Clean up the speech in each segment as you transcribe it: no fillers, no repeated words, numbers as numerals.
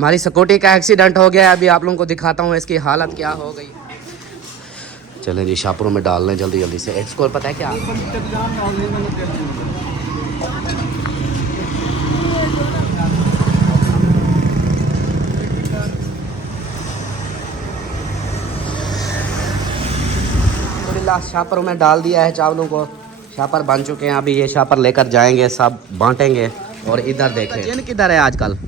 हमारी स्कूटी का एक्सीडेंट हो गया है। अभी आप लोगों को दिखाता हूँ इसकी हालत क्या हो गई। चलें जी, शाहपुरों में डाल लें जल्दी जल्दी से। इसको पता है क्या, शाहपुरों में डाल दिया है चावलों को। शाहपर बन चुके हैं। अभी ये शाहपर लेकर जाएंगे, सब बांटेंगे। और इधर देखें चैन किधर है आजकल,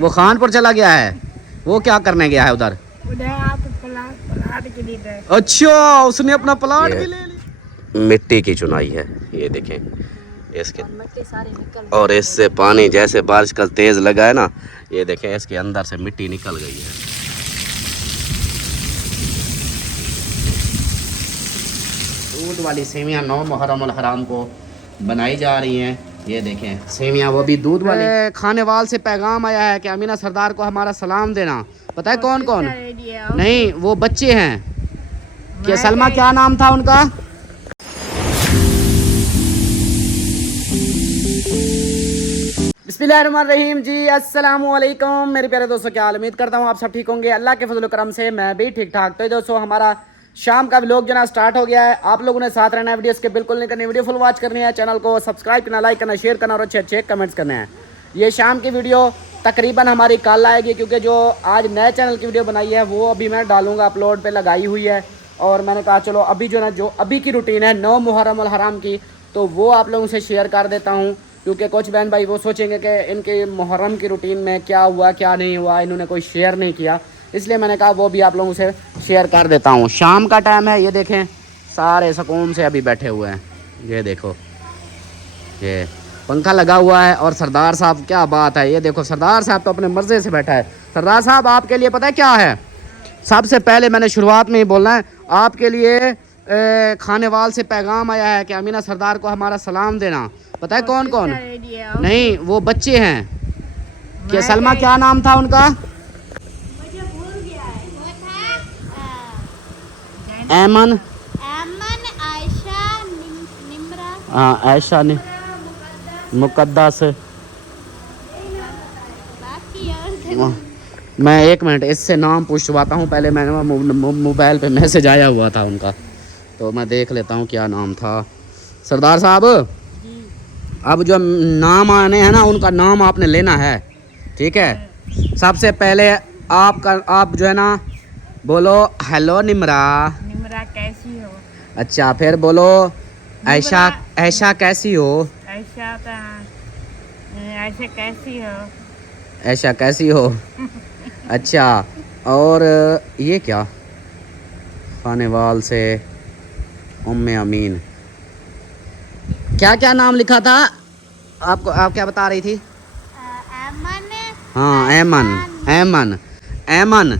वो खानपुर चला गया है। वो क्या करने गया है उधर? प्लाट के लिए। अच्छा, उसने अपना प्लाट भी ले लिया। मिट्टी की चुनाई है, ये देखें इसके, और इससे पानी जैसे बारिश का तेज लगा है ना, ये देखें इसके अंदर से मिट्टी निकल गई है। दूध वाली सेवियां 9 मुहर्रम अल हराम को बनाई जा रही हैं। ये देखें सेवियां, वो भी दूध वाली। खाने वाल से पैगाम आया है कि अमीना सरदार को हमारा सलाम देना। पता है कौन कौन? नहीं, वो बच्चे हैं। क्या सलमा क्या नाम था उनका? बिस्मिल्लाहिर्रहमानिर्रहीम जी, अस्सलाम वालेकुम मेरे प्यारे दोस्तों, क्या हाल? उम्मीद करता हूँ आप सब ठीक होंगे। अल्लाह के फजल करम से मैं भी ठीक ठाक। तो दोस्तों, हमारा शाम का व्लॉग जो ना स्टार्ट हो गया है। आप लोगों ने साथ रहना है, वीडियोस के बिल्कुल नहीं करनी, वीडियो फुल वॉच करनी है, चैनल को सब्सक्राइब करना, लाइक करना, शेयर करना और अच्छे अच्छे कमेंट्स करने हैं। ये शाम की वीडियो तकरीबन हमारी कल आएगी, क्योंकि जो आज नए चैनल की वीडियो बनाई है वो अभी मैं डालूंगा, अपलोड पे लगाई हुई है। और मैंने कहा चलो अभी जो ना जो अभी की रूटीन है 9 मुहर्रम अल हराम की, तो वो आप लोगों से शेयर कर देता हूँ। क्योंकि कुछ बहन भाई वो सोचेंगे कि इनके मुहर्रम की रूटीन में क्या हुआ क्या नहीं हुआ, इन्होंने कोई शेयर नहीं किया, इसलिए मैंने कहा वो भी आप लोगों से शेयर कर देता हूँ। शाम का टाइम है, ये देखें सारे सुकून से अभी बैठे हुए हैं। ये देखो, ये पंखा लगा हुआ है। और सरदार साहब, क्या बात है, ये देखो सरदार साहब तो अपने मज़े से बैठा है। सरदार साहब, आपके लिए पता है क्या है? सबसे पहले मैंने शुरुआत में ही बोलना है, आपके लिए खाने वाल से पैगाम आया है कि अमीना सरदार को हमारा सलाम देना। पता है कौन कौन? नहीं, वो बच्चे हैं। क्या सलमा क्या नाम था उनका? ऐमन, आयशा, निम्रा। हाँ, आयशा ने मुकद्दस। मैं 1 मिनट इससे नाम पूछवाता हूँ पहले। मैंने मोबाइल पे मैसेज आया हुआ था उनका, तो मैं देख लेता हूँ क्या नाम था। सरदार साहब, अब जो नाम आने हैं ना, उनका नाम आपने लेना है, ठीक है? सबसे पहले आप जो है ना बोलो हेलो निम्रा। निम्रा कैसी हो? अच्छा, फिर बोलो ऐशा, ऐशा कैसी हो? ऐशा कैसी हो? ऐशा कैसी हो? अच्छा, और ये क्या? खाने वाल से उम्मे अमीन। क्या क्या नाम लिखा था आपको? आप क्या बता रही थी? ऐमन। हाँ, ऐमन, ऐमन, ऐमन,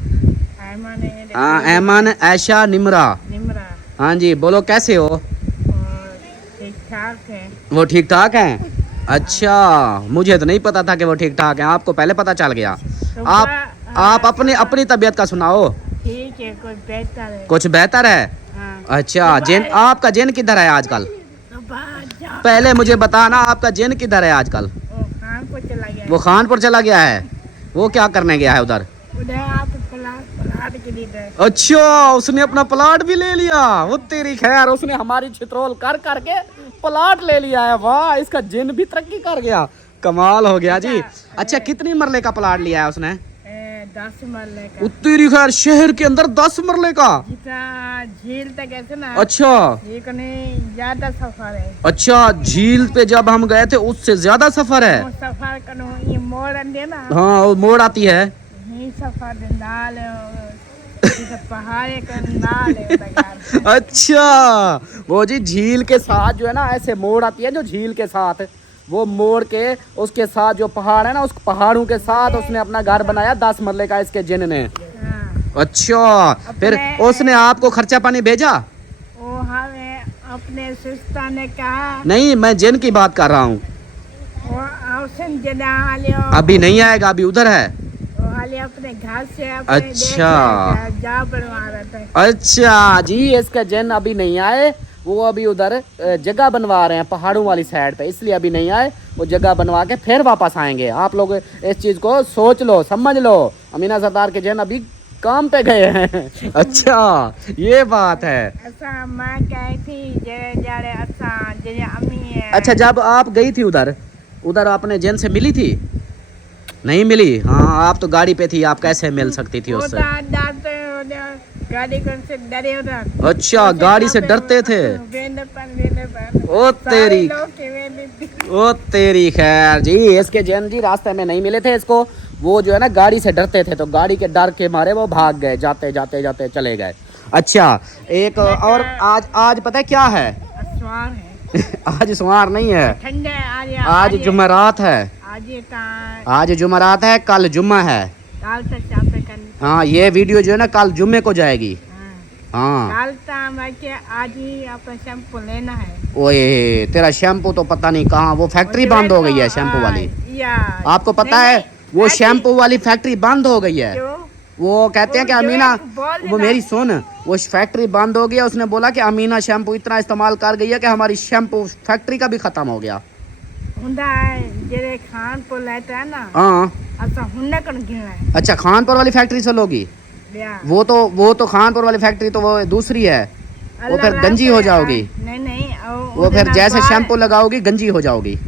हाँ ऐमन, ऐशा, निम्रा। हाँ जी, बोलो कैसे हो? ठीक ठाक है। वो ठीक ठाक हैं? अच्छा, मुझे तो नहीं पता था कि वो ठीक ठाक हैं, आपको पहले पता चल गया। तो आप अपनी तबीयत का सुनाओ। ठीक है, कुछ बेहतर है। कुछ बेहतर है? हाँ। अच्छा, जिन आपका जिन किधर है आजकल? पहले मुझे बताना, आपका जिन किधर है आजकल? वो खानपुर चला गया है। वो क्या करने गया है उधर? प्लाट के लिए। अच्छा, उसने अपना प्लाट भी ले लिया। वो तेरी खैर, उसने हमारी छित्रोल कर करके प्लाट ले लिया है। वाह, इसका जिन भी तरक्की कर गया, कमाल हो गया जी। अच्छा, कितनी मरले का प्लाट लिया है उसने? 10 मरले का। तेरी खैर, शहर के अंदर 10 मरले का? झील तक ऐसे ना। अच्छा, ज्यादा सफर है। अच्छा, झील पे जब हम गए थे उससे ज्यादा सफर है। सफर करो, ये मोड़ आती ना। हाँ, वो मोड़ आती है। सफर नाल अच्छा, वो जी झील के साथ जो है ना ऐसे मोड़ आती है, जो झील के साथ वो मोड़ के उसके साथ जो पहाड़ है ना, उस पहाड़ों के साथ उसने अपना घर बनाया 10 मरले का, इसके जिन ने। अच्छा, फिर उसने आपको खर्चा पानी भेजा? वो हमें अपने सिस्टर ने कहा। नहीं, मैं जिन की बात कर रहा हूँ। अभी नहीं आएगा, अभी उधर है अपने घर से। अच्छा, अच्छा जी, इसका जिन अभी नहीं आए, वो अभी उधर जगह बनवा रहे हैं पहाड़ों वाली साइड पे, इसलिए अभी नहीं आए। वो जगह बनवा के फिर वापस आएंगे। आप लोग इस चीज़ को सोच लो, समझ लो। अमीना सरदार के जन अभी काम पे गए हैं। अच्छा ये बात है। मैं गई थी अम्मी अच्छा जब आप गई थी उधर, उधर आपने जन से मिली थी? नहीं मिली। हाँ आप तो गाड़ी पे थी, आप कैसे मिल सकती थी उससे? गाड़ी से डरे उधर। अच्छा गाड़ी से डरते थे। ओ तेरी, ओ तेरी खैर जी। इसके जैन जी रास्ते में नहीं मिले थे इसको, वो जो है ना गाड़ी से डरते थे, तो गाड़ी के डर के मारे वो भाग गए, जाते जाते जाते चले गए। अच्छा एक और आज पता है क्या है? आज सोमवार नहीं है, आज जुमेरात है। आज जुमेरात है, कल जुम्मा है। हाँ ये वीडियो जो है ना कल जुम्मे को जाएगी। हाँ आज ही आपका शैम्पू लेना है। ओए तेरा शैम्पू तो पता नहीं कहाँ, वो फैक्ट्री बंद हो गई है शैम्पू वाली। आपको पता है वो शैम्पू वाली फैक्ट्री बंद हो गई है। वो कहते हैं कि अमीना, वो मेरी सुन, वो फैक्ट्री बंद हो गया। उसने बोला कि अमीना शैम्पू इतना इस्तेमाल कर गई है कि हमारी शैम्पू फैक्ट्री का भी खत्म हो गया। हाँ अच्छा खानपुर वाली फैक्ट्री से लोगी? वो तो खानपुर वाली फैक्ट्री तो वो दूसरी है, वो फिर गंजी हो जाओगी। नहीं वो फिर जैसे शैम्पू लगाओगी गंजी हो जाओगी।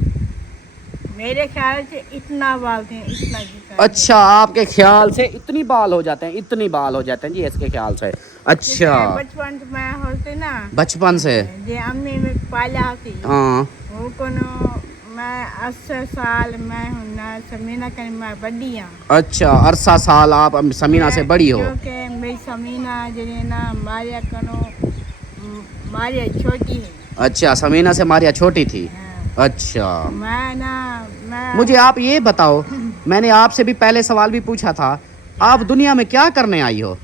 मेरे ख्याल से इतना बाल थे, इतना। अच्छा आपके ख्याल से इतनी बाल हो जाते हैं, इतनी बाल हो जाते हैं जी इसके ख्याल से। अच्छा बचपन में होते ना, बचपन से अम्मी में पाला थी। हाँ वो कोनो मैं 80 साल मैं हूँ ना, समीना का मैं बड़ी हूँ। अच्छा 80 साल आप समीना से बड़ी हो? क्योंकि मेरी समीना जो है ना मारिया कनो मारिया छोटी है। अच्छा समीना से मारिया छोटी थी। अच्छा मैं मुझे आप ये बताओ, मैंने आपसे भी पहले सवाल भी पूछा था, आप दुनिया में क्या करने आई हो?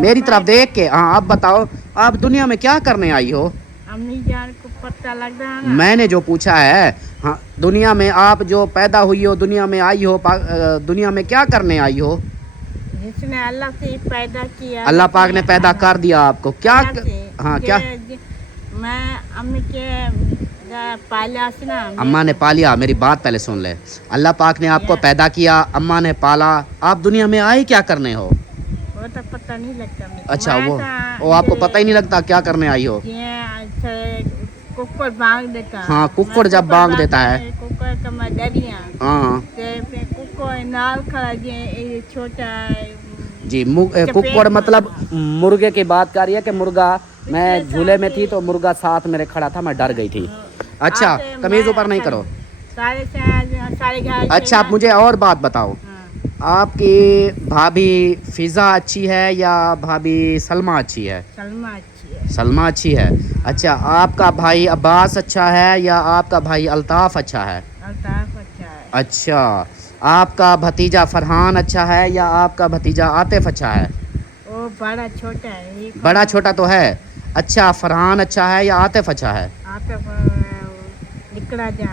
मेरी तरफ देख के हाँ आप बताओ, आप दुनिया में क्या करने आई हो? अम्मी जान को पता लग रहा है ना? मैंने जो पूछा है, हाँ दुनिया में आप जो पैदा हुई हो, दुनिया में आई हो, दुनिया में क्या करने आई हो? जिसने अल्लाह से पैदा किया, अल्लाह पाक ने पैदा कर दिया आपको। क्या हाँ क्या? मैं अम्मी के पाला से ना, अम्मा ने पालिया। मेरी बात पहले सुन ले। अल्लाह पाक ने आपको पैदा किया, अम्मा ने पाला, आप दुनिया में आए क्या करने हो? वो तो पता नहीं लगता मुझे। अच्छा वो आपको पता ही नहीं लगता क्या करने आई हो? कुकर बांग देता। हाँ कुकर जब बांग देता है, कुकर का मैं डरिया। हाँ कुकर नाल खड़ा छोटा जी। कुकर मतलब मुर्गे की बात कर रही है कि मुर्गा, मैं झूले में थी तो मुर्गा साथ मेरे खड़ा था, मैं डर गई थी। अच्छा कमीज ऊपर नहीं करो। अच्छा आप मुझे और बात बताओ, आपकी भाभी फिजा अच्छी है या भाभी सलमा अच्छी है? सलमा अच्छी है। सलमा अच्छी है। अच्छा आपका भाई अब्बास अच्छा है या आपका भाई अल्ताफ़ अच्छा है? अल्ताफ़ अच्छा है। अच्छा आपका भतीजा फरहान अच्छा है या आपका भतीजा आतिफ अच्छा है? वो बड़ा छोटा है। बड़ा छोटा तो है। अच्छा फरहान अच्छा है या आतिफ अच्छा है? आतिफ निकला जा।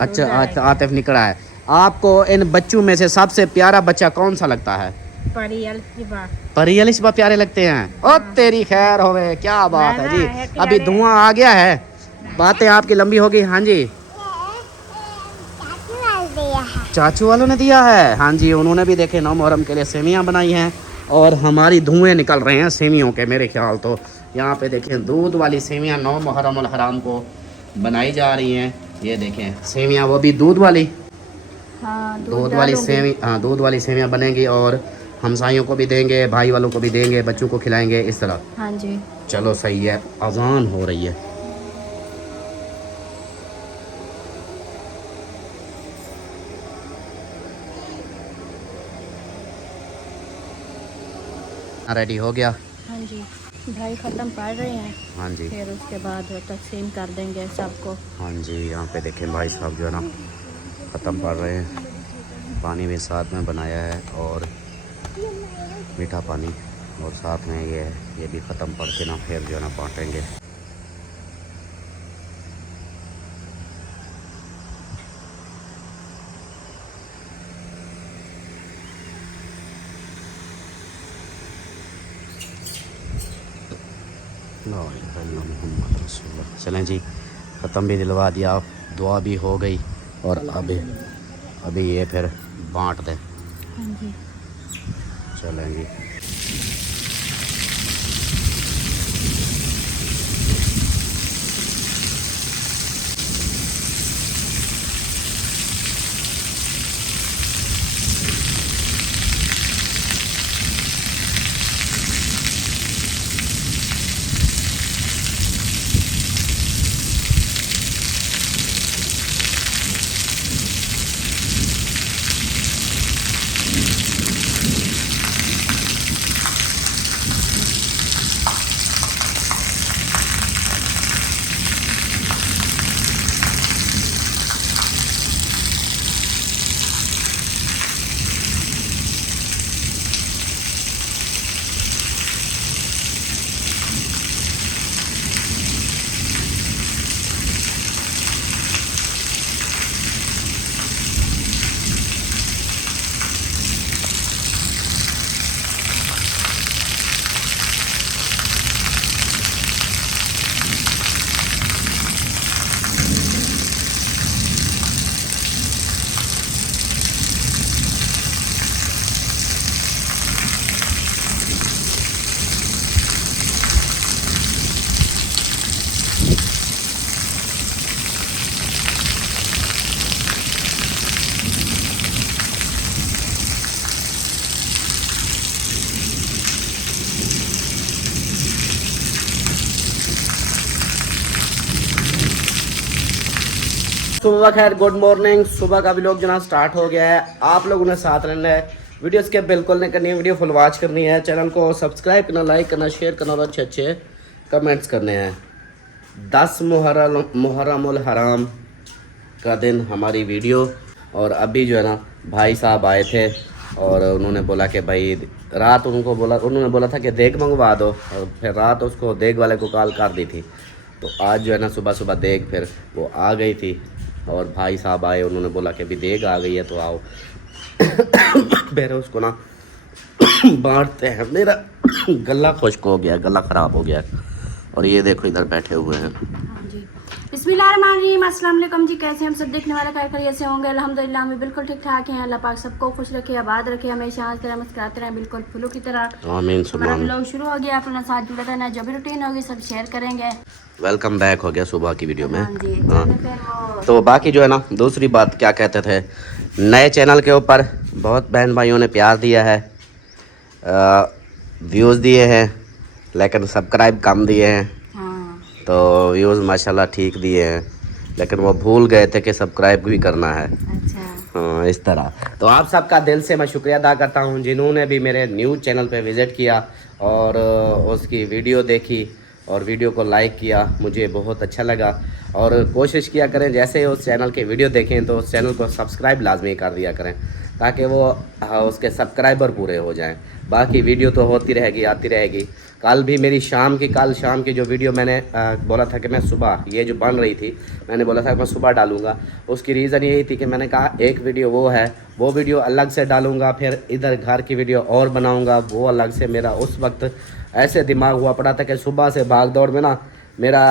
अच्छा आतिफ निकला है। आपको इन बच्चों में से सबसे प्यारा बच्चा कौन सा लगता है? परी अलिशबा प्यारे लगते हैं। ओ तेरी खैर होवे, क्या बात है जी। अभी धुआं आ गया है, बातें आपकी लंबी होगी। हाँ जी चाचू वालों ने दिया है। हाँ जी उन्होंने भी देखे 9 मुहर्रम के लिए सेवियाँ बनाई हैं और हमारी धुएं निकल रहे हैं सेवियों के। मेरे ख्याल तो यहाँ पे देखें दूध वाली सेवियाँ 9 मुहर्रम उल हराम को बनाई जा रही हैं। ये देखें सेवियाँ, वो भी दूध वाली। हाँ, दूध वाली सेवियाँ, हाँ दूध वाली सेवियाँ बनेंगी और हमसाइयों को भी देंगे, भाई वालों को भी देंगे, बच्चों को खिलाएंगे इस तरह। हाँ जी चलो सही है। अजान हो रही है। रेडी हो गया। हाँ जी भाई ख़त्म पढ़ रहे हैं। हाँ जी फिर उसके बाद तकसीम कर देंगे सबको। हाँ जी यहाँ पे देखें भाई साहब जो है ना ख़त्म पढ़ रहे हैं। पानी भी साथ में बनाया है और मीठा पानी, और साथ में ये है, ये भी ख़त्म पढ़ के ना फिर जो है ना बांटेंगे। मोहम्मद रसूलुल्लाह। चलें जी, ख़त्म भी दिलवा दिया, दुआ भी हो गई और अभी ये फिर बांट दें। हाँ जी। चलें जी। सुबह खैर, गुड मॉर्निंग। सुबह का व्लॉग जो ना स्टार्ट हो गया है। आप लोगों ने साथ रहना है, वीडियो स्किप बिल्कुल नहीं करनी है, वीडियो फुल वॉच करनी है, चैनल को सब्सक्राइब करना, लाइक करना, शेयर करना और अच्छे अच्छे कमेंट्स करने हैं। 10 मुहर्रमुल हराम का दिन हमारी वीडियो। और अभी जो है ना भाई साहब आए थे और उन्होंने बोला कि भाई रात उन्होंने बोला था कि देग मंगवा दो, और फिर रात उसको देग वाले को कॉल कर दी थी। तो आज जो है ना सुबह सुबह देग फिर वो आ गई थी और भाई साहब आए, उन्होंने बोला कि अभी देग आ गई है तो आओ फिर उसको ना बांटते हैं। मेरा गला खुश्क हो गया, गला ख़राब हो गया। और ये देखो इधर बैठे हुए हैं। हाँ जी। बिस्मिल्लाहिर्रहमानिर्रहीम। अस्सलाम वालेकुम जी। कैसे हम सब देखने वाले खैरियत से होंगे? अल्हम्दुलिल्लाह हम बिल्कुल ठीक ठाक हैं। अल्लाह पाक सबको खुश रखे, आबाद रखे, हमेशा हंसते रहे, मुस्कुराते रहे, बिल्कुल फूलों की तरह। आमीन सुबह। हमारा व्लॉग शुरू हो गया, अपना साथ जुड़े रहना, जो भी रूटीन होगी सब शेयर करेंगे। वेलकम बैक हो गया सुबह की वीडियो में। हाँ जी। हाँ। चलो फिर वो तो बाकी जो है ना दूसरी बात क्या कहते थे, नए चैनल के ऊपर बहुत बहन भाइयों ने प्यार दिया है, व्यूज़ दिए हैं, लेकिन सब्सक्राइब कम दिए हैं। हाँ। तो व्यूज़ माशाल्लाह ठीक दिए हैं, लेकिन वो भूल गए थे कि सब्सक्राइब भी करना है। अच्छा। हाँ, इस तरह। तो आप सबका दिल से मैं शुक्रिया अदा करता हूँ जिन्होंने भी मेरे न्यूज़ चैनल पे विज़िट किया और उसकी वीडियो देखी और वीडियो को लाइक किया। मुझे बहुत अच्छा लगा। और कोशिश किया करें जैसे उस चैनल के वीडियो देखें तो उस चैनल को सब्सक्राइब लाजमी कर दिया करें, ताकि वो उसके सब्सक्राइबर पूरे हो जाएं। बाकी वीडियो तो होती रहेगी, आती रहेगी। कल भी मेरी कल शाम की जो वीडियो मैंने बोला था कि मैं सुबह ये जो बन रही थी, मैंने बोला था कि मैं सुबह डालूंगा। उसकी रीज़न यही थी कि मैंने कहा एक वीडियो वो वीडियो अलग से डालूंगा, फिर इधर घर की वीडियो और बनाऊंगा वो अलग से। मेरा उस वक्त ऐसे दिमाग हुआ पड़ा था कि सुबह से भाग दौड़ में ना मेरा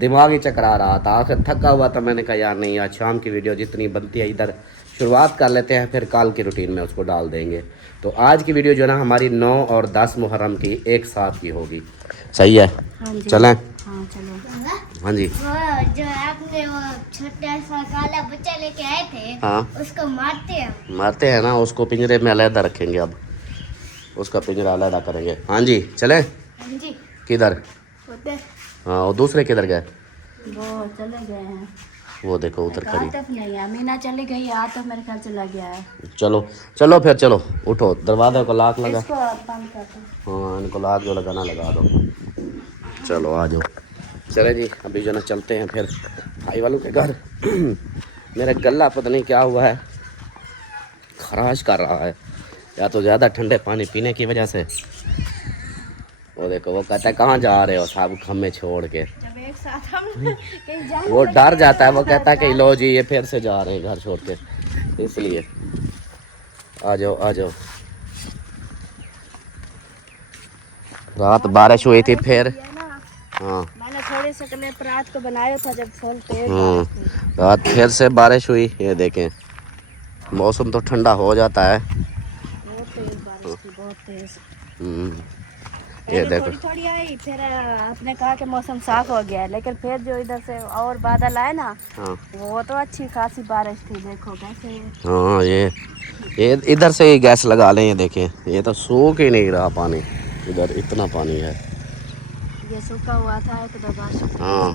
दिमाग ही चकरा रहा था, आखिर थका हुआ था। मैंने कहा यार नहीं, आज शाम की वीडियो जितनी बनती है इधर शुरुआत कर लेते हैं, फिर कल की रूटीन में उसको डाल देंगे। तो आज की वीडियो जो है ना हमारी 9 और 10 मुहर्रम की एक साथ की होगी। सही है? हाँ जी। चलें? हाँ चलो। हाँ जी। वो जो आपने वो छोटा सा काला बच्चा लेके आए थे, हाँ, उसको मारते हैं ना, उसको पिंजरे में अलहदा रखेंगे। अब उसका पिंजरा अलहदा करेंगे। हाँ जी चलें? हाँ जी। किधर? उधर हाँ, और दूसरे किधर गए? वो चले गए हैं। वो देखो उधर खड़ी। आतिफ नहीं है, मीना चली गई है, आतिफ मेरे ख्याल चला गया है। चलो फिर चलो, उठो, दरवाजे को लाक लगा। इसको बंद कर दो। हाँ, इनको लाक जो लगाना लगा दो। चलो आ जाओ। चले जी, अभी जो ना चलते हैं फिर भाई वालों के घर। मेरा गला पता नहीं क्या हुआ है, खराश कर रहा है, या तो ज़्यादा ठंडे पानी पीने की वजह से। वो देखो, वो कहता है कहाँ जा रहे हो साहब खम्मे छोड़ के। जब एक साथ हम कहीं जाए वो डर जाता है, वो कहता है कि लो जी ये फिर से जा रहे हैं घर छोड़ के, इसलिए। आ जाओ। रात बारिश हुई थी फिर। हाँ मैंने थोड़े से क्लिप रात को बनाया था जब फुल तेज रात फिर से बारिश हुई। ये देखें मौसम तो ठंडा हो जाता है। बहुत तेज बारिश थी, बहुत तेज। ये पहले देखो थोड़ी थोड़ी आई, फिर आपने कहा कि मौसम साफ हो गया है, लेकिन फिर जो इधर से और बादल आए ना, हाँ वो तो अच्छी खासी बारिश थी। देखो कैसे। हाँ ये इधर से ही गैस लगा लें। ये देखें ये तो सूख ही नहीं रहा पानी, इधर इतना पानी है। ये सूखा हुआ था एक दो बार। हाँ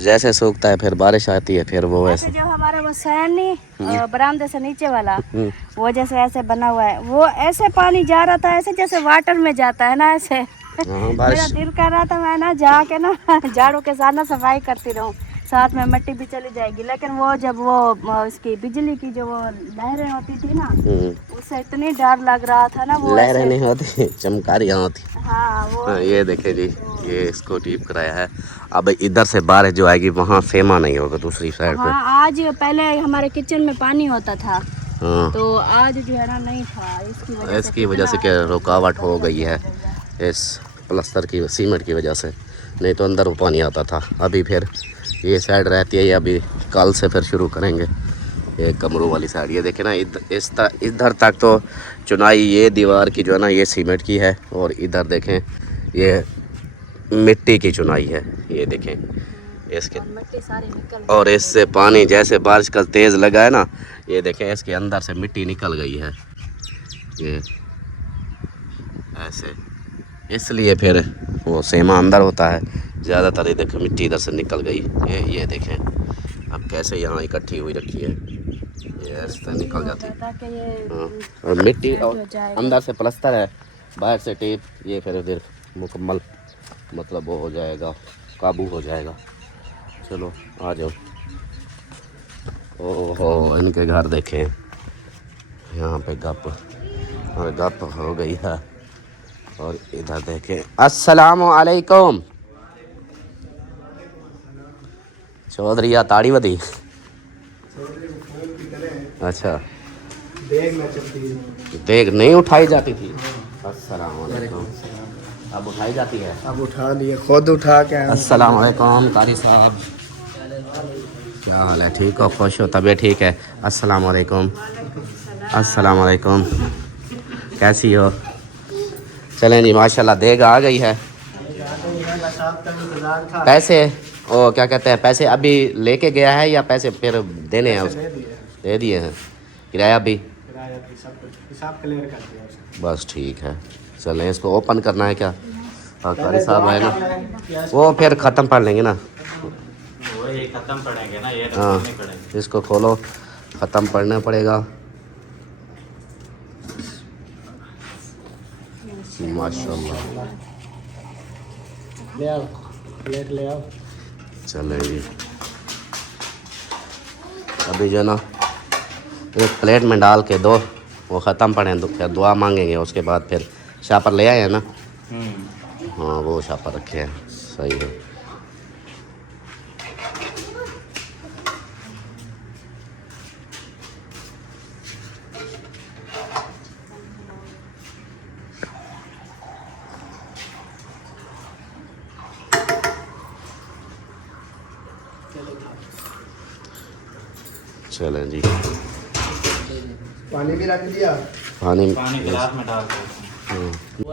जैसे सूखता है फिर बारिश आती है, फिर वो ऐसे ऐसे जो हमारा वो सहन नहीं बरामदे से नीचे वाला, वो जैसे ऐसे बना हुआ है, वो ऐसे पानी जा रहा था ऐसे जैसे वाटर में जाता है ना, ऐसे। हाँ मेरा बारिश दिल कर रहा था मैं ना जाके ना झाड़ू के साथ ना सफाई करती रहूं, साथ में मिट्टी भी चली जाएगी। लेकिन वो जब वो उसकी बिजली की जो वो लहरें होती थी ना, उससे इतनी डर लग रहा था ना। वो लहरें नहीं होती, चमकारियाँ होती। हाँ वो हाँ ये देखे जी, ये इसको टीप कराया है। अब इधर से बारिश जो आएगी वहाँ फेमा नहीं होगा दूसरी साइड पे। हाँ आज पहले हमारे किचन में पानी होता था, हाँ तो आज जो है ना नहीं था। इसकी वजह से क्या रुकावट हो गई है इस प्लास्टर की सीमेंट की वजह से, नहीं तो अंदर वो पानी आता था। अभी फिर ये साइड रहती है, ये अभी कल से फिर शुरू करेंगे ये कमरों वाली साइड। ये देखे ना इधर तक तो चुनाई ये दीवार की जो है ना ये सीमेंट की है, और इधर देखें ये मिट्टी की चुनाई है। ये देखें इसके, मिट्टी सारी निकल और इससे पानी जैसे बारिश का तेज़ लगा है ना, ये देखें इसके अंदर से मिट्टी निकल गई है ये ऐसे, इसलिए फिर वो सेमा अंदर होता है ज़्यादातर। ये देखें मिट्टी इधर से निकल गई। ये देखें अब कैसे यहाँ इकट्ठी हुई रखी है, ये ऐसे निकल जाती है। ताकि ये हाँ और मिट्टी और अंदर से प्लास्टर है, बाहर से टेप, ये फिर मुकम्मल मतलब वो हो जाएगा, काबू हो जाएगा। चलो आ जाओ। ओहो इनके घर देखें, यहाँ पे गप हो गई है। और इधर देखें, अस्सलामु अलैकुम चौधरी या ताड़ी बदी। अच्छा देख नहीं उठाई जाती थी। अस्सलामु अलैकुम, अब उठाई जाती है। अब उठा लिए, खुद उठा के। अस्सलामु अलैकुम कारी साहब, क्या हाल है? ठीक हो, खुश हो, तबीयत ठीक है? अस्सलामु अलैकुम। अस्सलामु अलैकुम, कैसी हो? चलें जी माशाल्लाह देग आ गई है। पैसे ओ क्या कहते हैं, पैसे अभी लेके गया है या पैसे फिर देने हैं उसको? दे दिए हैं, किराया भी हिसाब क्लियर कर दिया उसने। बस ठीक है। चलें इसको ओपन करना है क्या? हाँ कारी साहब है ना, वो फिर ख़त्म पढ़ लेंगे ना, वही ख़त्म पढ़ेंगे ना, ये हाँ नहीं पढ़ेंगे। इसको खोलो, ख़त्म पढ़ना पड़ेगा। माशाल्लाह ले आओ, प्लेट ले आओ। चले जी, अभी जो ना एक प्लेट में डाल के दो, वो ख़त्म पड़े तो फिर दुआ मांगेंगे। उसके बाद फिर शापर ले आए हैं ना? हाँ वो शापर रखे हैं, सही है। चलें जी, पानी भी रख दिया। पानी गिलास में डाल दो।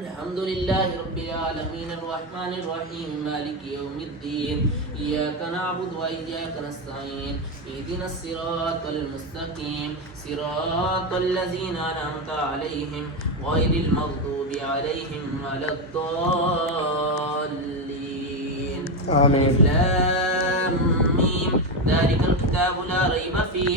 अल्हम्दुलिल्लाहि रब्बिल आलमीन अर्रहमानिर रहीम मालिकि यौमिद्दीन इय्याका नअबुदु व इय्याका नस्तईन इहदिनस सिरातल मुस्तकीम सिरातल लज़ीना अनअमता अलैहिम गैरिल मग़दूबि अलैहिम वलद्दाल्लीन। आमीन। लाम मीम ज़ालिकल किताबु ला रैब फ़ीहि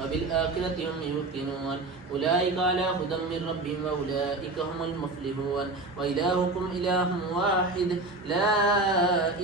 वबिल-आखिरति हुम युक़िनून उलाइका अला हुदम मिन रब्बिहिम व उलाइका हुमुल मुफ़्लिहून व इलाहुकुम इलाहुन वाहिद ला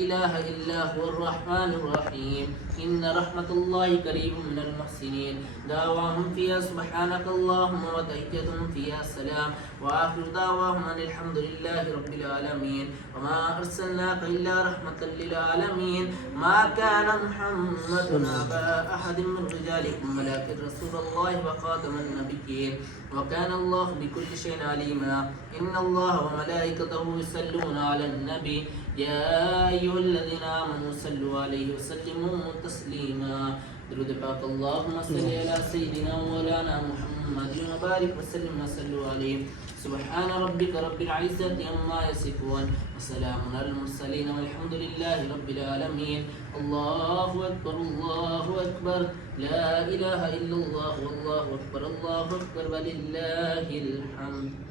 इलाहा इल्ला हुवर रहमानुर रहीम इन्न रहमतुल्लाहि करीबुम मिनल मुहसिनीन दावाहुम फिहा सुब्हानकल्लाहुम्मा व तहिय्यतुहुम फिहा सलाम व आखिरु दावाहुम अनिल हम्दुलिल्लाहि रब्बिल आलमीन व मा अर्सलनाका इल्ला रहमतल लिल आलमीन मा काना मुहम्मदुन अबा अहदिम मिन रिजालिकुम वलाकिन रसूलुल्लाहि व खातमन नबिय्यीन व काना अल्लाहु बिकुल्लि शैइन अलीमा इन्नल्लाहा व मलाइकतहु युसल्लूना अलन नबी या अय्युहल्लज़ीना आमनू सल्लु अलैहि व सल्लिमू तस्लीमा दुरूद पाक अल्लाहुम्मा सल्लि अला सय्यिदिना व मौलाना मुहम्मदिन व बारिक व सल्लिम व सल्लु अलैहि सुब्हान रब्बिका रब्बिल इज़्ज़ति अम्मा यसिफून व सलामुन अलल मुरसलीन वल्हम्दुलिल्लाहि रब्बिल आलमीन अल्लाहु अकबर ला इलाहा इल्लल्लाह वल्लाहु अकबर वलिल्लाहिल हम्द।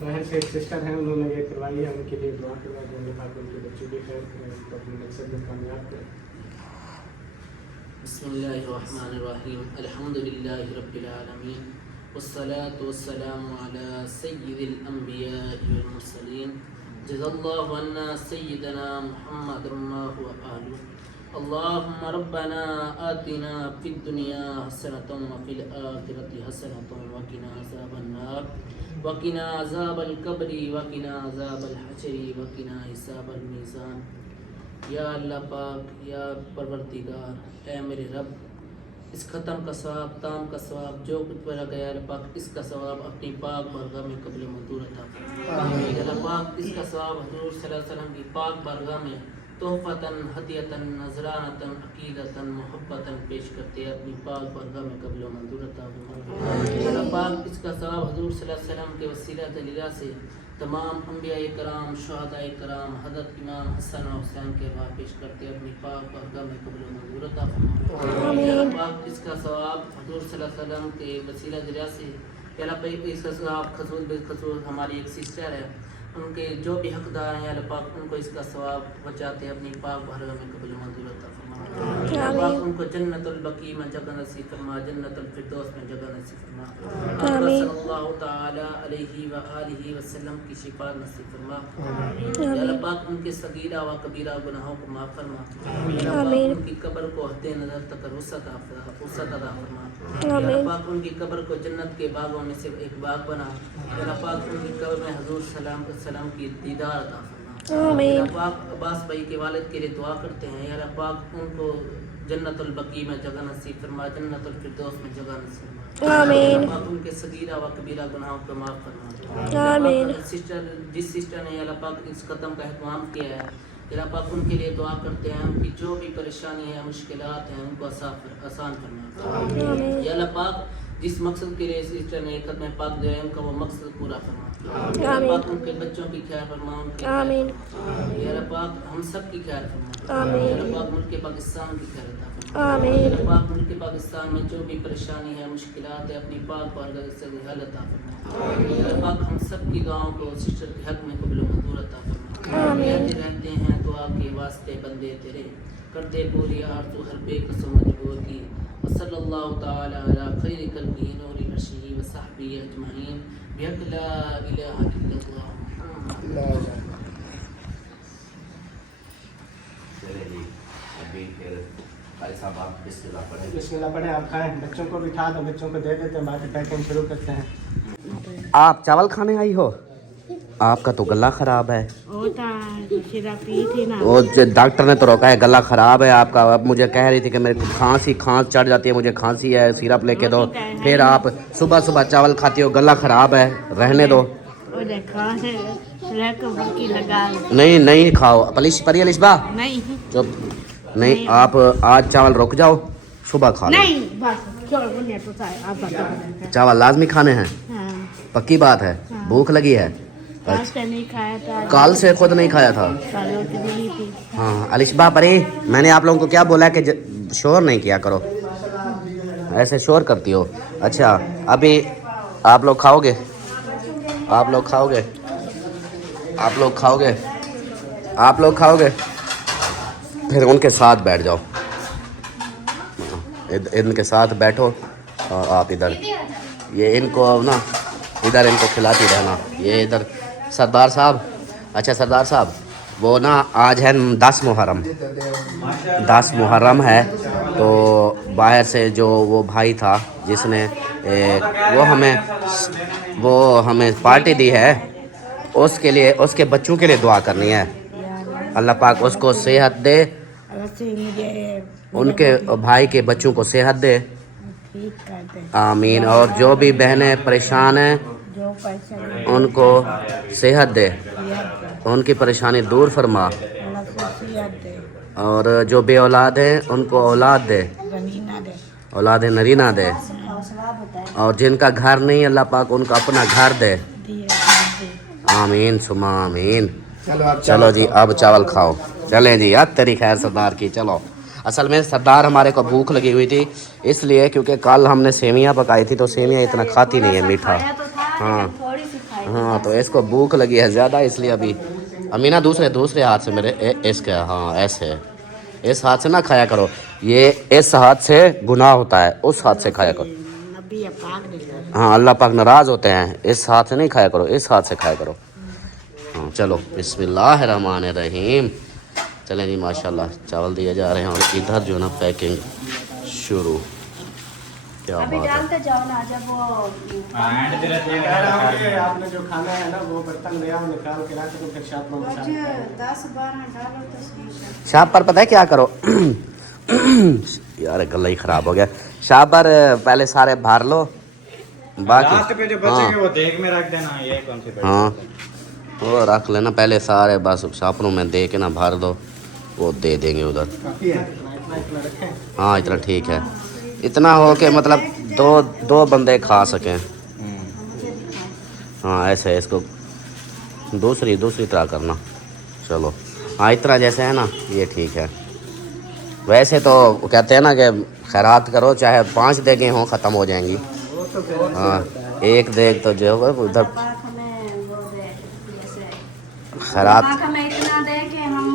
बाहर से एक सिस्टर हैं, उन्होंने ये करवाई है, उनके लिए दुआ करवा दें, अल्लाह पाक उनके बच्चों की खैर करें, उनको अपने मकसद में कामयाब करें। बिस्मिल्लाहिर्रहमानिर्रहीम अल्हम्दुलिल्लाहि रब्बिल आलमीन वस्सलातु वस्सलामु अला सय्यिदिल अंबिया'i वल मुरसलीन जज़ल्लाहु अन्ना सय्यिदना मुहम्मदुम व आलुहु अल्लाहुम्मा रब्बना आतिना फिद दुनिया हसनतम व फिल आखिरति हसनतम व किना अज़ाबन नार व किना अज़ाबल कब्री व किना अज़ाबल हशरी व किना हिसाबल मीज़ान। या अल्लाह पाक, या परवरदिगार, ऐ मेरे रब, इस ख़त्म का सवाब, ताम का सवाब जो कुछ पढ़ा गया अल्लाह पाक, इसका सवाब अपनी पाक बारगाह में कबूल मंजूर अता फरमाए। अल्लाह पाक इसका सवाब हुज़ूर सल्लल्लाहु अलैहि वसल्लम की पाक बारगाह में तोहफ़तन, हदियतन, नज़रानतन, अक़ीदतन, मोहब्बतन पेश करते अपनी पाक बारगाह में कबूल मंजूर अता फरमाए। अल्लाह पाक इसका सवाब हुज़ूर सल्लल्लाहु अलैहि वसल्लम के वसीला दलीला से तमाम अंबिया कराम, शुहदा कराम, हज़रत इमाम हसन और हुसैन के बाद पेश करते अपनी पाक बारगाह में कबूल मंजूर अता फरमाए। अल्लाह पाक इसका सवाब हुज़ूर सल्लल्लाहु अलैहि वसल्लम के वसीला दलीला से अल्लाह पाक इसका सवाब खसूस हमारी एक सिस्टर है, उनके जो भी हकदार हैं अल्लाह पाक उनको इसका सवाब बचाते अपनी पाक बारगाह में कबूल मंजूर अता फरमा। अल्लाह पाक उनको जन्नतुल बकी में जगह नसीब फरमा, जन्नतुल फिरदौस में जगह नसीब फरमा। सल्लल्लाहु ताला अलैहि व आलिहि वसल्लम की शिफा नसीब फरमा। अल्लाह पाक उनके सगीरा व कबीरा गुनाहों को माफ़ फरमा। आमीन। उनकी कब्र को हद्दे नज़र तक वसअत अता फरमा। अल्लाह पाक उनकी कब्र को जन्नत के बागों में से एक बाग बना। अल्लाह पाक उनकी कब्र में हुज़ूर सल्लम की दीदार अता फरमा। अल्लाह पाक अब्बास भाई के वालिद के लिए दुआ करते हैं, अल्लाह पाक उनको जन्नतुल बकी में जगह नसीब फरमा, जन्नतुल फिरदौस में जगह नसीब फरमा। आमीन। अल्लाह पाक उनके सगीरा व कबीरा गुनाहों को माफ़ फरमा। आमीन। जिस सिस्टर ने अल्लाह पाक इस कदम का एहतमाम किया है, अल्लाह पाक उनके लिए दुआ करते हैं, उनकी जो भी परेशानी है, मुश्किलात हैं, उनको आसान फरमा। अल्लाह पाक जिस मकसद के लिए सिस्टर ने खत्म पाक दिया है, उनका वो मकसद पूरा फरमा। अल्लाह पाक उनके बच्चों की ख्याल फरमा। आमीन। अल्लाह पाक हम सब की ख्याल फरमा। आमीन। अल्लाह पाक मुल्क पाकिस्तान की ख्याल फरमा। आमीन। अल्लाह पाक मुल्क पाकिस्तान में जो भी परेशानी है, मुश्किलात है, अपनी पाक बारगाह से हल अता फरमा। अल्लाह पाक हम सब की दुआओं को सिस्टर के हक में कबूल मंजूर अता फरमा। कहते रहते हैं दुआ के वास्ते बंदे तेरे, करते पूरी आरज़ू हर बेकसो मजबूर की। सल्लल्लाहु ताला अला खैरि कल्बिही नूरि अर्शिही व सहबिही अजमईन बिहक़ ला इलाहा इल्लल्लाह मुहम्मद। चलिए जी, अभी फिर भाई साहब आप बिस्मिल्लाह पढ़ें। बिस्मिल्लाह पढ़ें, आप खाएं, बच्चों को बिठा दो, बच्चों को दे देते हैं, बाकी पैकिंग शुरू करते हैं। आप चावल खाने आई हो? आपका तो गला खराब है। वो डॉक्टर ने तो रोका है, गला खराब है आपका। अब मुझे कह रही थी कि मेरे को खांस चढ़ जाती है, मुझे खांसी है, सिरप लेके दो। फिर आप सुबह सुबह चावल खाती हो, गला खराब है, रहने दो। नहीं नहीं खाओ अलिशबा, चुप। नहीं, आप आज चावल रुक जाओ, सुबह खा लो। चावल लाजमी खाने हैं, पक्की बात है। भूख लगी है? नहीं खाया था, कल से खुद नहीं खाया था। हाँ अलिशबा परी, मैंने आप लोगों को क्या बोला कि शोर नहीं किया करो, ऐसे शोर करती हो। अच्छा अभी आप लोग खाओगे, आप लोग खाओगे, आप लोग खाओगे, आप लोग खाओगे, फिर उनके साथ बैठ जाओ। इनके साथ बैठो और आप इधर, ये इनको ना इधर इनको खिलाती रहना। ये इधर सरदार साहब, अच्छा सरदार साहब, वो ना आज है 10 मुहर्रम, 10 मुहर्रम है, तो बाहर से जो वो भाई था जिसने वो हमें पार्टी दी है, उसके लिए, उसके बच्चों के लिए दुआ करनी है। अल्लाह पाक उसको सेहत दे, उनके भाई के बच्चों को सेहत दे, आमीन। और जो भी बहनें परेशान हैं उनको सेहत दे, उनकी परेशानी दूर फरमा, और जो बे औलाद हैं उनको औलाद दे, औलाद नरीना दे, और जिनका घर नहीं अल्लाह पाक उनको अपना घर दे, आमीन सुमा आमीन। चलो जी अब चावल खाओ, चलें जी, अब तेरी खैर सरदार की। चलो, असल में सरदार हमारे को भूख लगी हुई थी इसलिए, क्योंकि कल हमने सेमियाँ पकाई थी, तो सेमियाँ इतना खाती नहीं है मीठा। हाँ हाँ, तो इसको भूख लगी है ज़्यादा, इसलिए अभी अमीना दूसरे हाथ से मेरे इसके, हाँ ऐसे, इस हाथ से ना खाया करो, ये इस हाथ से गुनाह होता है, उस हाथ से खाया करो। हाँ अल्लाह पाक नाराज़ होते हैं, इस हाथ से नहीं खाया करो, इस हाथ से खाया करो। हाँ चलो, बिस्मिल्लाहिर्रहमानिर्रहीम। चलें जी, माशाल्लाह चावल दिए जा रहे हैं, और इधर जो है ना पैकिंग शुरू। क्या अभी बात है, डालते जाओ ना, जब वो आपने जो खाना है ना वो बर्तन ले आओ, निकाल के रख दो, फिर शाप में 10-12 डालो तो सही है। शाह पर पता है क्या करो यार गला ही ख़राब हो गया। शाह पर पहले सारे भर लो, लास्ट पे जो बाकी बचेंगे वो देख में रख देना। ये कौन सी हाँ वो रख लेना पहले सारे, बस शापरों में दे के ना भर दो, वो दे देंगे उधर। इतना रखें। हाँ इतना ठीक है, इतना हो के मतलब दो बंदे खा सकें। हाँ ऐसे इसको दूसरी तरह करना। चलो हाँ, इतना जैसे है ना, ये ठीक है। वैसे तो कहते हैं ना कि खैरात करो, चाहे 5 देगें हों ख़त्म हो जाएंगी। हाँ एक देग तो जो होगा उधर खैरात, हमें इतना दे कि हम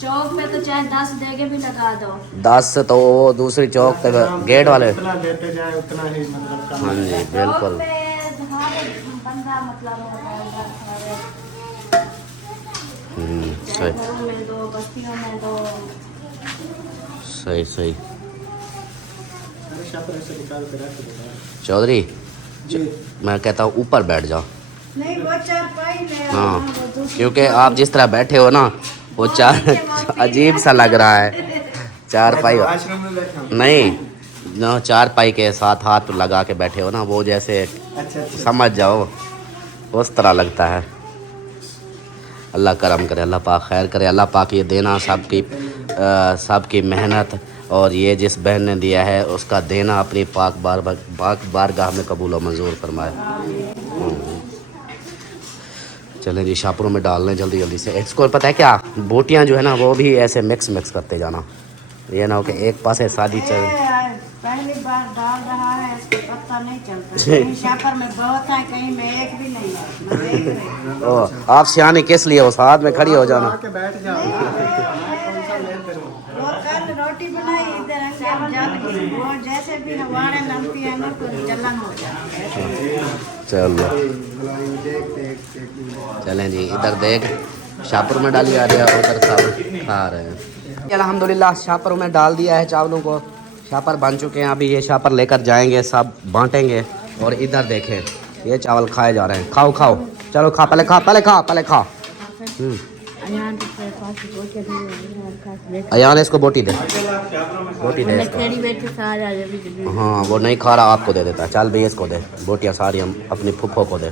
चौक पे तो चाहे 10 देगे भी लगा दो। 10 तो वो दूसरी चौक तक गेट वाले। जितना देते जाए उतना ही मतलब कम। हाँ जी बिल्कुल, चौक पे हर बंदा मतलब सही घरों में दो, बस्तियों में दो। सही सही। शाप से निकाल के रख दो। चौधरी मैं कहता हूँ ऊपर बैठ जाओ। नहीं वो चारपाई ले आओ, हाँ वो दूसरी क्योंकि आप जिस तरह बैठे हो ना, वो अजीब सा लग रहा है। 4 पाई नहीं, no, 4 पाई के साथ हाथ लगा के बैठे हो ना, वो जैसे समझ जाओ उस तरह लगता है। अल्लाह करम करे, अल्लाह पाक खैर करे, अल्लाह पाक ये देना सबकी मेहनत, और ये जिस बहन ने दिया है उसका देना अपनी पाक बारगाह में कबूल और मंजूर फरमाए। चलें जी, शापरों में डाल लें जल्दी से। इसको पता है क्या, बोटियां जो है ना वो भी ऐसे मिक्स करते जाना, ये ना हो कि एक पास है शादी चल। पहली बार डाल रहा है, इसको पता नहीं चलता, कहीं शापर में बहुत है, कहीं में एक भी नहीं है। ओ, आप सियानी किस लिए हो, साथ में खड़ी हो जाना। आके बैठ जाओ। वो कल रोटी बनाई इधर अंदर जल गई, वो जैसे भी हवाड़े लगती है ना तो जलन हो जाती है। चलो चलें जी, इधर देख शापर में डाली आ रही है, उधर सब खा रहे हैं। अल्हम्दुलिल्लाह शापर में डाल दिया है चावलों को, शापर बन चुके हैं। अभी ये शापर लेकर जाएंगे, सब बांटेंगे। और इधर देखें ये चावल खाए जा रहे हैं। खाओ चलो खा, पहले खा। अयान इसको बोटी दे इसको। हाँ वो नहीं खा रहा, आपको दे देता है। चल भाई इसको दे बोटियाँ सारी, हम अपनी फुफ्फो को दे।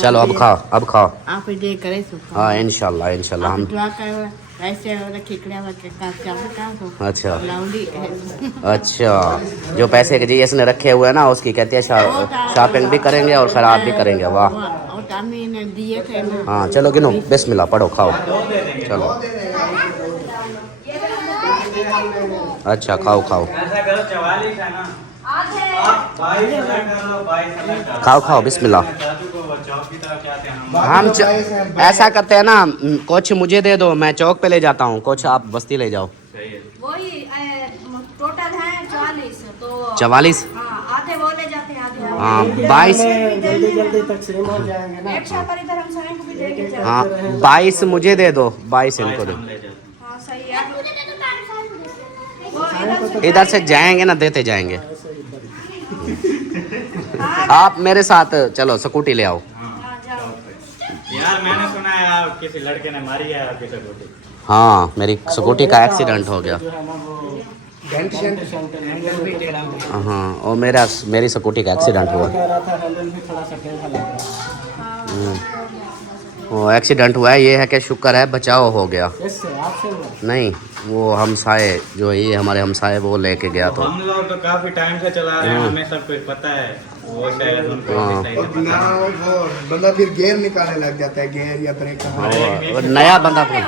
चलो अब खाओ। आप दे करे हाँ इंशाल्लाह हम। अच्छा जो पैसे के जी इसने रखे हुए हैं ना, उसकी कहती है शॉपिंग भी करेंगे और ख़राब भी करेंगे। वाह हाँ चलो गिनो, बिस्मिल्लाह पढ़ो, खाओ। चलो अच्छा खाओ ऐसा करो 44 है ना, खाओ बिस्मिल्लाह। हम ऐसा करते हैं ना, कुछ मुझे दे दो, मैं चौक पे ले जाता हूँ, कुछ आप बस्ती ले जाओ। 44। हाँ आधे वो ले जाते हैं आधे हाँ 22। जल्दी जल्दी तकसीम हो जाएंगे ना। एक शापर इधर हम सारे को भी लेके जाए। हाँ 22 मुझे दे दो, 22 इनको दो। हाँ सही है। वो इधर से इधर से जाएंगे ना, देते जाएंगे। आप मेरे साथ चलो, स्कूटी ले आओ। हाँ जाओ। यार मैंने सुना है यार किसी लड़के ने मारी है आपकी स्कूटी। हाँ मेरी स्कूटी का एक्सीडेंट हो गया। जो है ना वो हाँ और मेरी स्कूटी का एक्सीडेंट हुआ। कह रहा था हैंडल भी थोड़ा सा टेढ़ा लग रहा है। वो एक्सीडेंट हुआ है, ये है कि शुक्र है बचाव हो गया। इससे आपसे हुआ? नहीं वो हमसाए जो ये हमारे हमसाए वो लेके गया तो। हम लोग तो काफी टाइम से चला रहे हैं, हमें सब कुछ पता है। वो शायद उनको हाँ। सही से पता ना नहीं। वो बंदा फिर गेयर निकालने लग जाता है, गेयर या ब्रेक का। और नया बंदा को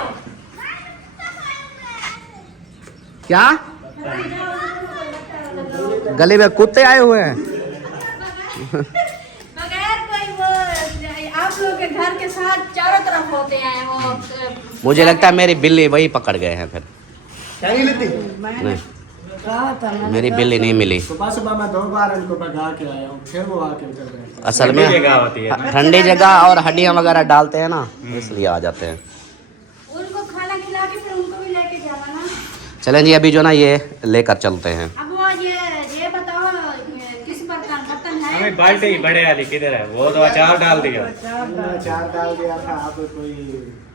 क्या गली में कुत्ते आए हुए हैं। बगैर कोई वो आप लोग के घर के साथ चारों तरफ होते हैं वो। मुझे लगता है मेरी बिल्ली वही पकड़ गए हैं फिर। क्या नहीं लेती? नहीं मेरी बिल्ली नहीं मिली। सुबह सुबह मैं 2 बार इनको भगा के आया हूँ, फिर वो आके उधर बैठे। असल में ठंडी जगह होती है। ठंडी जगह और हड्डियां वगैरह डालते हैं ना, इसलिए आ जाते हैं। उनको खाना खिला के फिर उनको भी लेके जाना ना। चलें जी, अभी जो ना ये लेकर चलते हैं। अब वो ये बताओ किस प्रकार बर्तन है? हमें बाल्टी बड़े वाली किधर है? वो तो अचार डाल दिया। चार डाल दिया था। आप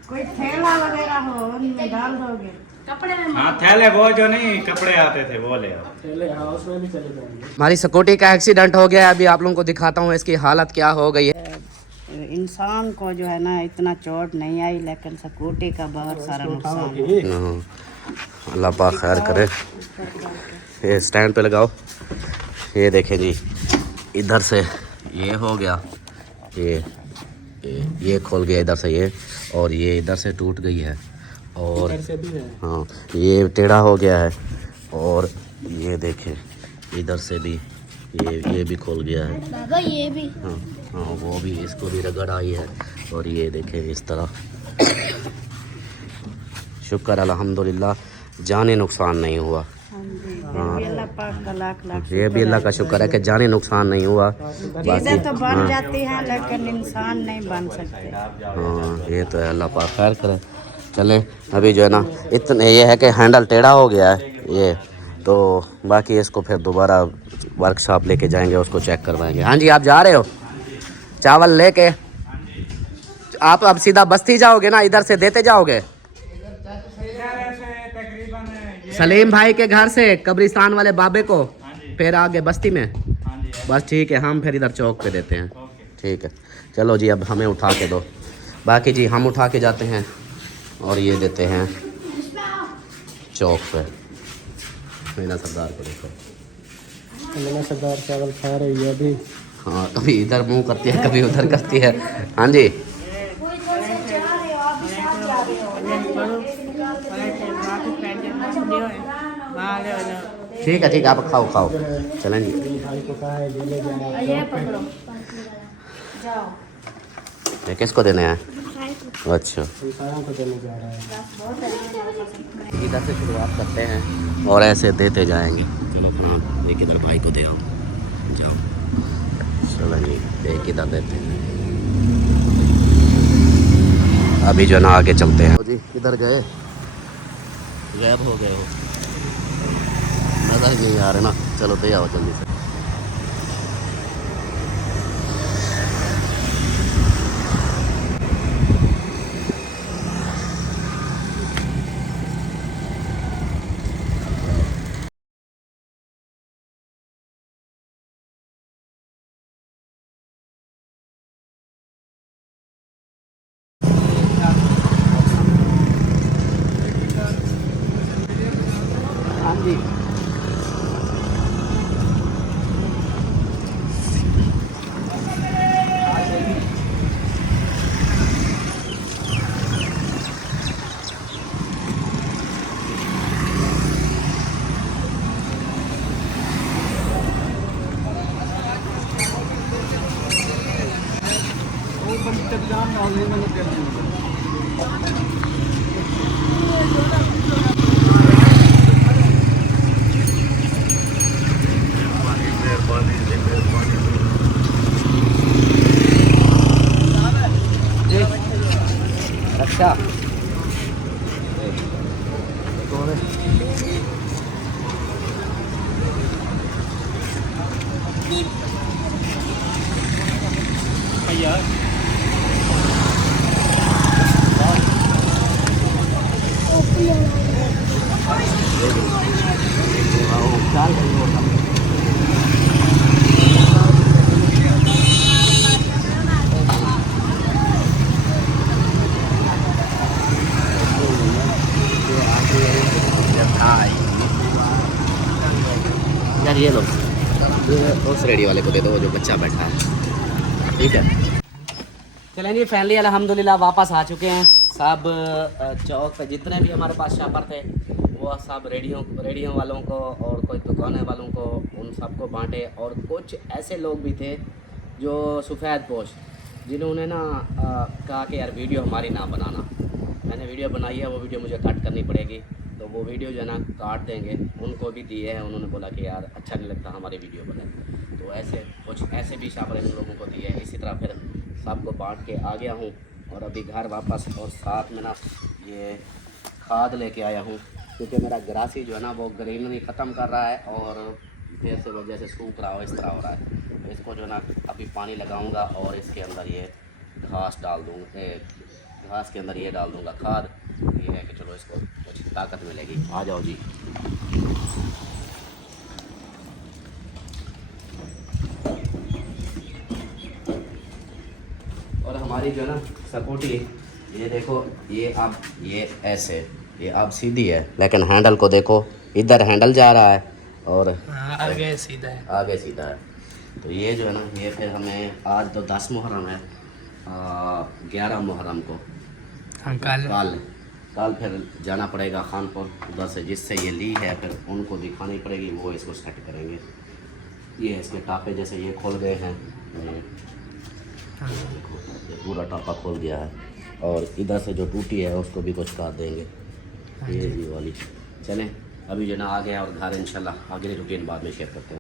कोई थैला वगैरह हो उनमें डाल दोगे? कपड़े में हाँ थैले वो जो नहीं कपड़े आते थे वो ले आओ। पहले हाउस में भी चले जाएंगे। हमारी स्कूटी का एक्सीडेंट हो गया है, अभी आप लोगों को दिखाता हूँ इसकी हालत क्या हो गई है। इंसान को जो है ना इतना चोट नहीं आई, लेकिन स्कूटी का बहुत सारा नुकसान हाँ, अल्लाह पाक खैर करे। ये स्टैंड पे लगाओ। ये देखें जी, इधर से ये हो गया, ये खोल गया इधर से ये, और ये इधर से टूट गई है, और से भी है। हाँ ये टेढ़ा हो गया है, और ये देखें इधर से भी ये भी खोल गया है। बाबा ये भी हाँ हाँ वो भी, इसको भी रगड़ आई है, और ये देखें इस तरह। शुक्र अल्हम्दुलिल्लाह जाने नुकसान नहीं हुआ। हाँ अल्लाह पाक का लाख लाख ये भी अल्लाह का शुक्र है कि जाने नुकसान नहीं हुआ। चीज़ें तो बन जाती हैं लेकिन इंसान नहीं बन सकते। हाँ ये तो है, अल्लाह पाक खैर करे। चलें अभी जो है ना, इतने ये है कि हैंडल टेढ़ा हो गया है ये, तो बाकी इसको फिर दोबारा वर्कशॉप लेके जाएंगे, उसको चेक करवाएंगे। हाँ जी आप जा रहे हो चावल लेके? आप अब सीधा बस्ती जाओगे ना, इधर से देते जाओगे? सलीम भाई के घर से कब्रिस्तान वाले बाबे को, फिर आगे बस्ती में। बस ठीक है, हम फिर इधर चौक पे देते हैं। ठीक है चलो जी, अब हमें उठा के दो। बाकी जी हम उठा के जाते हैं और ये देते हैं चौक पे। मीना सरदार को देखो, मीना सरदार चावल खा रही है अभी। हाँ कभी इधर मुंह करती है कभी उधर करती है। हाँ जी ठीक है आप खाओ खाओ। चलें जी, भाई को कहा है ले जाए। ये पकड़ो जाओ। ये किसको देने हैं? अच्छा इंसानों को देने जा रहा है। इधर से शुरुआत करते हैं और ऐसे देते जाएंगे। चलो अपना एक इधर भाई को दे आओ, जाओ। चलो जी एक इधर देते हैं। अभी जो ना आगे चलते हैं जी। किधर गए? गायब हो गए हो, नजर ही नहीं आ रहे ना। चलो दे आओ जल्दी से। हाँ जी यार ये लो, उस रेडी वाले को दे दो जो बच्चा बैठा है। ठीक है, चलें जी फैमिली अल्हम्दुलिल्लाह वापस आ चुके हैं। सब चौक पे जितने भी हमारे पास शॉपर थे वो सब रेडियो वालों को और कोई दुकानें वालों को उन सबको बांटे। और कुछ ऐसे लोग भी थे जो सफ़ेद पोश जिन्होंने ना कहा कि यार वीडियो हमारी ना बनाना। मैंने वीडियो बनाई है, वो वीडियो मुझे कट करनी पड़ेगी, तो वो वीडियो जो है ना काट देंगे। उनको भी दिए हैं, उन्होंने बोला कि यार अच्छा नहीं लगता हमारी वीडियो बने। तो ऐसे कुछ ऐसे भी शॉपर इन लोगों को दिए हैं। इसी तरह फिर सबको बांट के आ गया हूँ और अभी घर वापस। और साथ में ना ये खाद लेके आया हूँ क्योंकि मेरा ग्रासी जो है ना वो ग्रीनरी ख़त्म कर रहा है और देर से वजह से सूख रहा हो, इस तरह हो रहा है। तो इसको जो है ना अभी पानी लगाऊंगा और इसके अंदर ये घास डाल दूँगा, घास के अंदर ये डाल दूँगा खाद। ये है कि चलो इसको कुछ ताकत मिलेगी। आ जाओ जी। और हमारी जो है ना स्कूटी, ये देखो, ये ऐसे ये अब सीधी है, लेकिन हैंडल को देखो, इधर हैंडल जा रहा है और आगे सीधा है। आगे सीधा है। तो ये जो है ना ये फिर हमें आज तो 10 मुहर्रम है, 11 मुहर्रम को कल फिर जाना पड़ेगा खानपुर उधर से, जिससे ये ली है फिर उनको दिखानी पड़ेगी, वो इसको सेट करेंगे। ये इसके टापे जैसे ये खोल गए हैं, ये पूरा टापा खोल गया है और इधर से जो टूटी है उसको भी कुछ काट देंगे। ये वाली चलें अभी जो ना आ गया और घर इंशाल्लाह आगे रूटीन बाद में शेयर करते हैं।